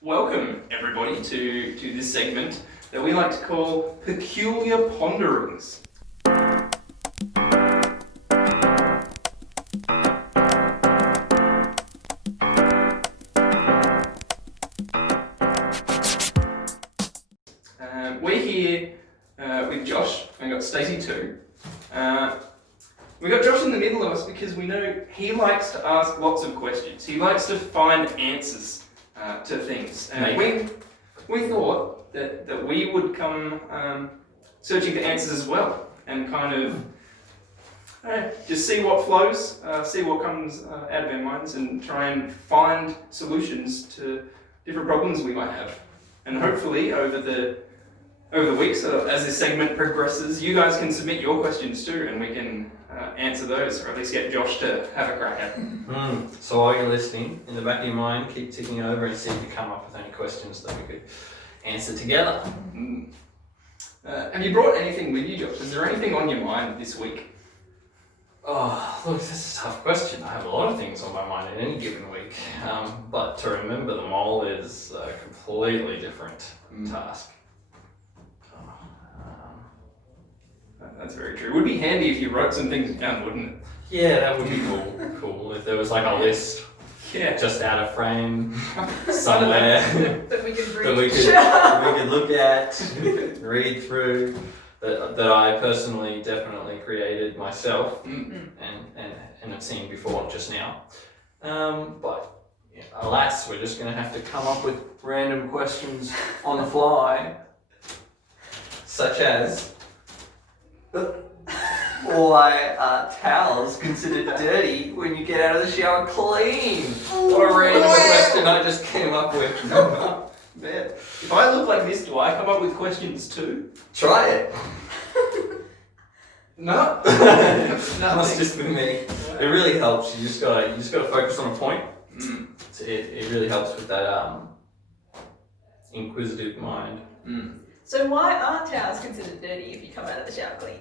Welcome everybody to this segment that we like to call Peculiar Ponderings. We're here with Josh, and got Stacey too. We got Josh in the middle of us because we know he likes to ask lots of questions. He likes to find answers to things. And we thought that we would come searching for answers as well, and kind of just see what flows, see what comes out of our minds, and try and find solutions to different problems we might have. And hopefully over the weeks, as this segment progresses, you guys can submit your questions too, and we can answer those, or at least get Josh to have a crack at them. So while you're listening, in the back of your mind, keep ticking over and see if you come up with any questions that we could answer together. Have you brought anything with you, Josh? Is there anything on your mind this week? Oh, look, this is a tough question. I have a lot of things on my mind in any given week, but to remember them all is a completely different task. That's very true. It would be handy if you wrote some things down, wouldn't it? Yeah, that would be cool if there was like a list just out of frame somewhere that we could read. that we could look at, read through, that I personally definitely created myself and have seen before just now. But alas, we're just going to have to come up with random questions on the fly, such as, why are towels considered dirty when you get out of the shower clean? What a random question I just came up with. Man, if I look like this, do I come up with questions too? Try it. No. Must just be me. It really helps. You just gotta focus on a point. It really helps with that inquisitive mind. So why are towels considered dirty if you come out of the shower clean?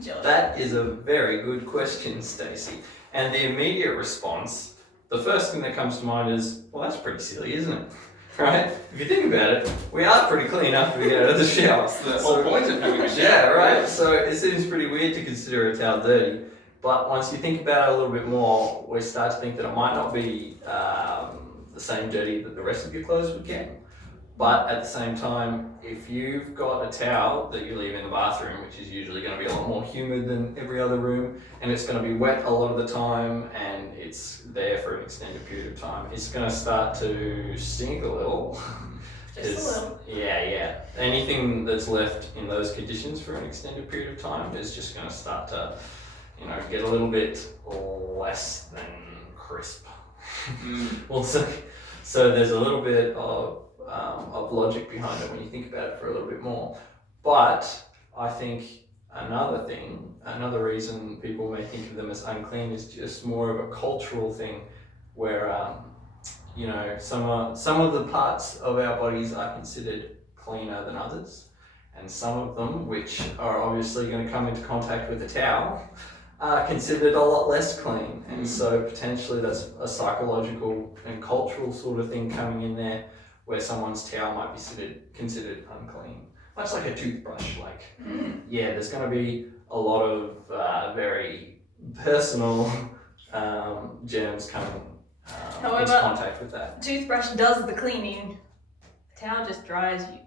Josh? That is a very good question, Stacey. And the immediate response, the first thing that comes to mind is, well, that's pretty silly, isn't it? Right? If you think about it, we are pretty clean after we get out of the shower. That's the whole point of having a shower. Yeah, right? So it seems pretty weird to consider a towel dirty. But once you think about it a little bit more, we start to think that it might not be the same dirty that the rest of your clothes would get. But at the same time, if you've got a towel that you leave in the bathroom, which is usually going to be a lot more humid than every other room, and it's going to be wet a lot of the time, and it's there for an extended period of time, it's going to start to stink a little. Just a little. Yeah. Anything that's left in those conditions for an extended period of time is just going to start to, get a little bit less than crisp. Well, so there's a little bit of logic behind it when you think about it for a little bit more. But I think another reason people may think of them as unclean is just more of a cultural thing, where some of the parts of our bodies are considered cleaner than others, and some of them, which are obviously going to come into contact with a towel, are considered a lot less clean. And so potentially that's a psychological and cultural sort of thing coming in there, where someone's towel might be considered unclean. Much like a toothbrush, there's going to be a lot of very personal germs coming into contact with that. Toothbrush does the cleaning, the towel just dries you.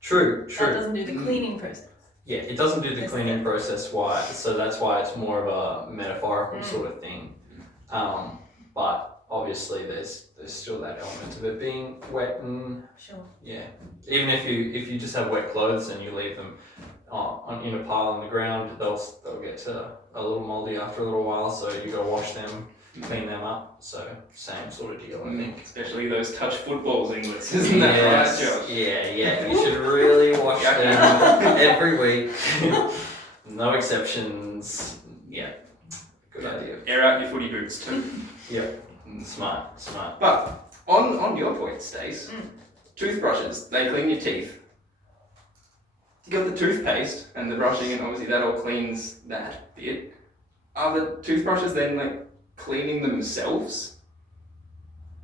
True. That doesn't do the cleaning process. Yeah, it doesn't do the cleaning process, so that's why it's more of a metaphorical sort of thing. But obviously there's still that element of it being wet, and even if you just have wet clothes and you leave them in a pile on the ground, they'll get a little moldy after a little while, so you gotta wash them, clean them up. So same sort of deal, I think. Especially those touch footballs English, isn't that right, Josh? Yeah, you should really wash them every week. No exceptions. Yeah, good idea. Air out your footy boots too. Yep. Smart. But on your point, Stace, toothbrushes, they clean your teeth. You got the toothpaste and the brushing, and obviously that all cleans that bit. Are the toothbrushes then cleaning themselves?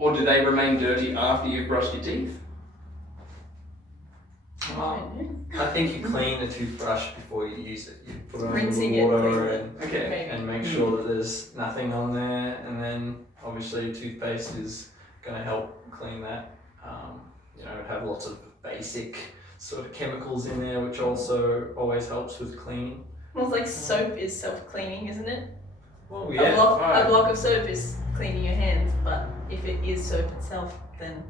Or do they remain dirty after you've brushed your teeth? I think you clean the toothbrush before you use it. You put it on Rinsing the it, water clean it. and, Okay. Maybe. and make sure that there's nothing on there, and then obviously toothpaste is going to help clean that. You know, have lots of basic sort of chemicals in there, which also always helps with cleaning. Well, it's like soap is self-cleaning, isn't it? Well, A block of soap is cleaning your hands, but if it is soap itself, then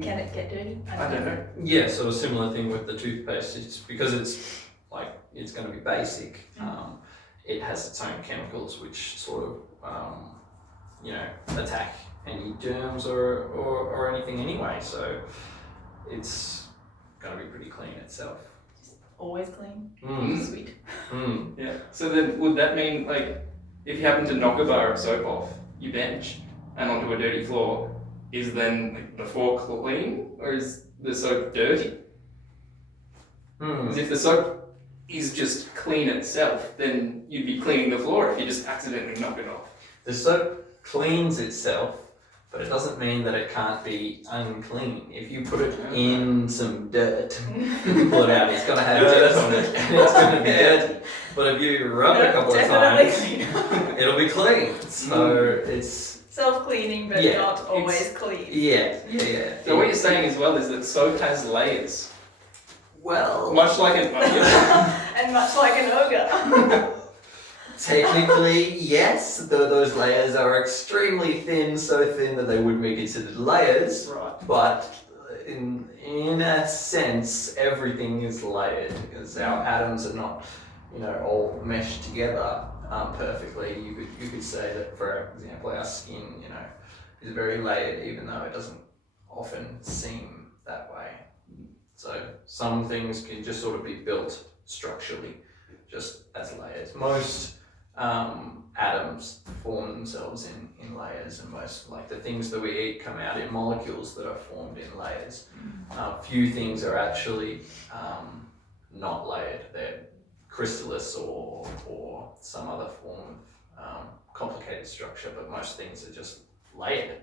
can it get dirty? I don't know. Yeah, so a similar thing with the toothpaste. It's because it's like it's going to be basic. It has its own chemicals which sort of you know, attack any germs or anything anyway. So it's going to be pretty clean itself. Always clean. Mm. Sweet. Mm. Yeah. So then, would that mean like, if you happen to knock a bar of soap off your bench and onto a dirty floor, is then like, the floor clean or is the soap dirty? Because if the soap is just clean itself, then you'd be cleaning the floor if you just accidentally knock it off. The soap cleans itself, but it doesn't mean that it can't be unclean. If you put it in some dirt and pull it out, it's going to have dirt on it and it's going to be dirty. But if you rub it a couple of times, it'll be clean. So it's self-cleaning, but Yeah, not always clean. yeah. So what you're saying as well is that soap has layers, Well, much like an onion. And much like an ogre. technically, yes. Those layers are extremely thin, so thin that they wouldn't be considered layers. Right. But in a sense, everything is layered because our atoms are not, you know, all meshed together perfectly. You could say that, for example, our skin, you know, is very layered, even though it doesn't often seem that way. So some things can just sort of be built structurally, just as layers. Most atoms form themselves in layers, and most, like the things that we eat, come out in molecules that are formed in layers. Few things are actually not layered. They're crystallus or some other form of complicated structure, but most things are just layered.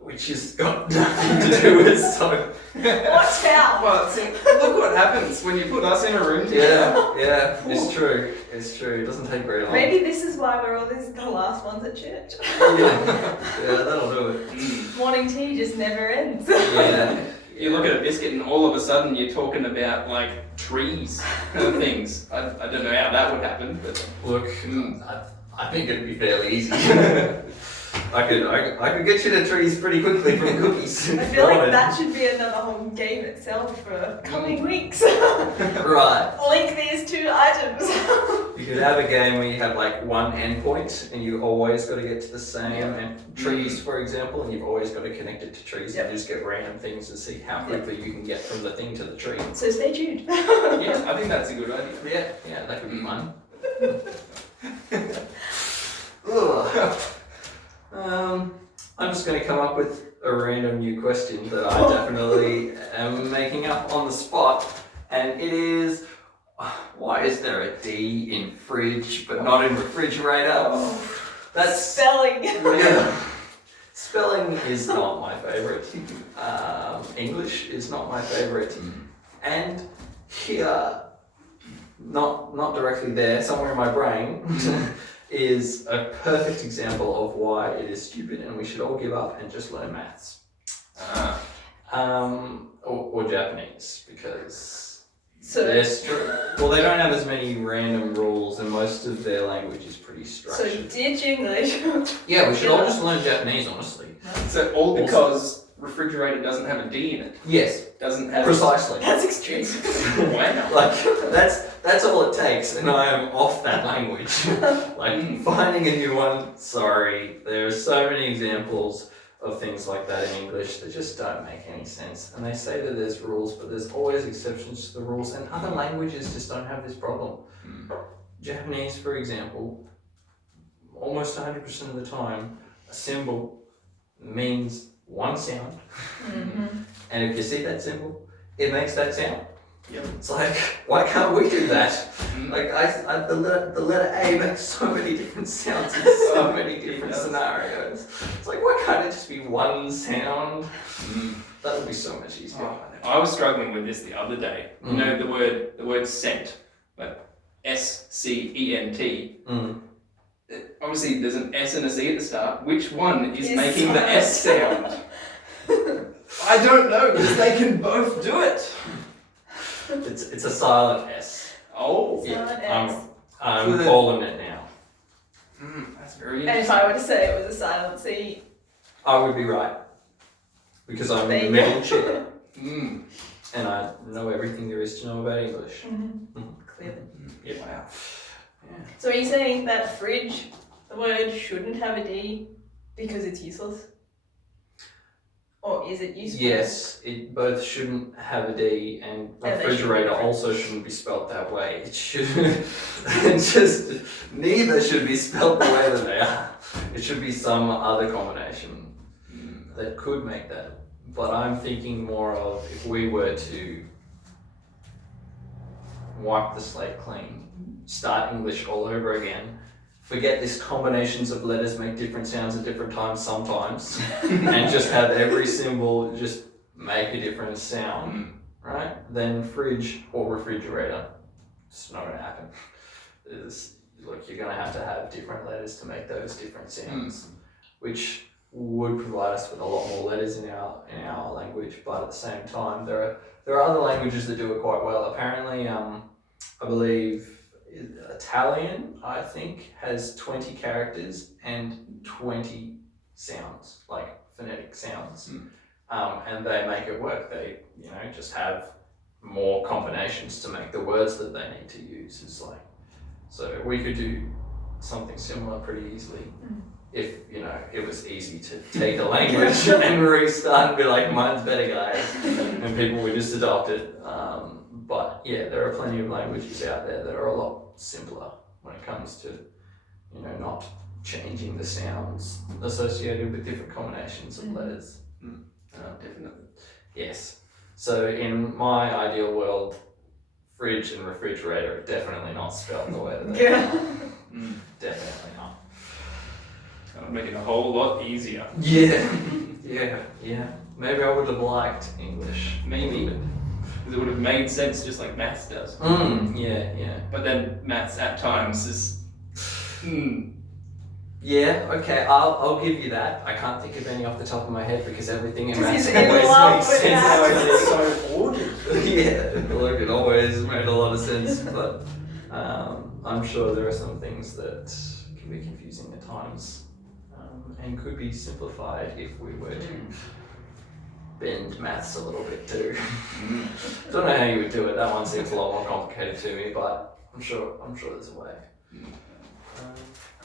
Which has got nothing to do with soap. Watch out! Well, see, look what happens when you put us in a room together. Yeah, it's true. It's true. It doesn't take very long. Maybe this is why we're always the last ones at church. Yeah, that'll do it. Morning tea just never ends. Yeah. You look at a biscuit and all of a sudden you're talking about like trees and things. I don't know how that would happen, but Look, I think it'd be fairly easy. I could get you to trees pretty quickly from cookies. I feel like that should be another whole game itself for coming weeks. Right. Link these two items. You could have a game where you have like one endpoint and you always got to get to the same and trees, for example, and you've always got to connect it to trees and just get random things and see how quickly you can get from the thing to the tree. So stay tuned. yeah, I think that's a good idea. Yeah, that could be fun. Ugh. I'm just going to come up with a random new question that I definitely am making up on the spot, and it is, why is there a D in fridge but not in refrigerator? That's Spelling. yeah. Spelling is not my favourite. English is not my favourite, and here, not directly there, somewhere in my brain. Is a perfect example of why it is stupid and we should all give up and just learn maths. Or Japanese, because they're well, they don't have as many random rules and most of their language is pretty So structured. ditch English. Yeah, we should all just learn Japanese, honestly. So all because refrigerator doesn't have a D in it. Yes, Doesn't have precisely. That's extreme. Wow. Like, that's all it takes, and I am off that language. Like, finding a new one, sorry. There are so many examples of things like that in English that just don't make any sense. And they say that there's rules, but there's always exceptions to the rules, and other languages just don't have this problem. Japanese, for example, almost 100% of the time, a symbol means one sound. And if you see that symbol, it makes that sound. Yep. It's like, why can't we do that? Mm. Like, the letter A makes so many different sounds in so many different scenarios. It's like, why can't it just be one sound? That would be so much easier. Oh, I was struggling with this the other day. You know the word scent, like SCENT. Obviously, there's an S and a C at the start. Which one is making the S sound? I don't know, because they can both do it. It's a silent S. Oh. Silent Yeah, S. I'm calling it now. That's very And if interesting. I were to say it was a silent C, I would be right. Because I'm in the There you middle chair. And I know everything there is to know about English. clearly. Yeah. Wow. So are you saying that fridge, the word, shouldn't have a D because it's useless? Or is it useful? Yes, it both shouldn't have a D, and they refrigerator shouldn't. also shouldn't be spelt that way. It should just neither should be spelt the way that they are. It should be some other combination that could make that. But I'm thinking more of if we were to wipe the slate clean, start English all over again, forget this combinations of letters make different sounds at different times sometimes, and just have every symbol just make a different sound, right? Then fridge or refrigerator, it's not gonna happen. Look, you're gonna have to have different letters to make those different sounds, which would provide us with a lot more letters in our language, but at the same time, there are other languages that do it quite well. Apparently, I believe Italian, I think, has 20 characters and 20 sounds, like phonetic sounds, and they make it work. They, just have more combinations to make the words that they need to use. It's like, so we could do something similar pretty easily. If it was easy to take the language and restart and be like, mine's better, guys, and people would just adopt it. But yeah, there are plenty of languages out there that are a lot simpler when it comes to, not changing the sounds associated with different combinations of letters. Definitely. Yes. So in my ideal world, fridge and refrigerator are definitely not spelled the way that they are. Definitely not. That would make it a whole lot easier. Yeah. Maybe I would have liked English. Maybe. Because it would have made sense just like maths does. Yeah. But then maths at times is... Yeah, okay, I'll give you that. I can't think of any off the top of my head because everything in maths Because he's in love always with makes sense. maths. so ordered. Yeah, look, it always made a lot of sense, but I'm sure there are some things that can be confusing at times and could be simplified if we were to bend maths a little bit too. Don't know how you would do it. That one seems a lot more complicated to me, but I'm sure there's a way.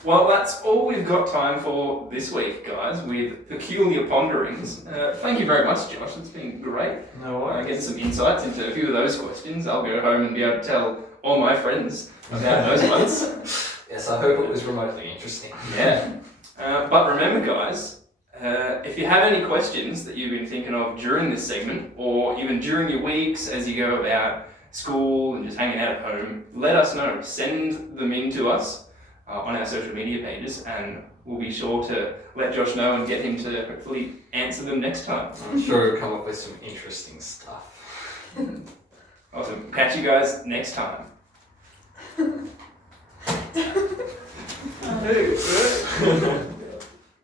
Well, that's all we've got time for this week, guys, with Peculiar Ponderings. Thank you very much, Josh. It's been great. No worries. Getting some insights into a few of those questions. I'll go home and be able to tell all my friends about those ones. Yes, I hope it was remotely interesting. Yeah. But remember, guys, if you have any questions that you've been thinking of during this segment, or even during your weeks as you go about school and just hanging out at home, let us know. Send them in to us on our social media pages, and we'll be sure to let Josh know and get him to hopefully answer them next time. I'm sure we'll come up with some interesting stuff. Awesome. Catch you guys next time. Oh.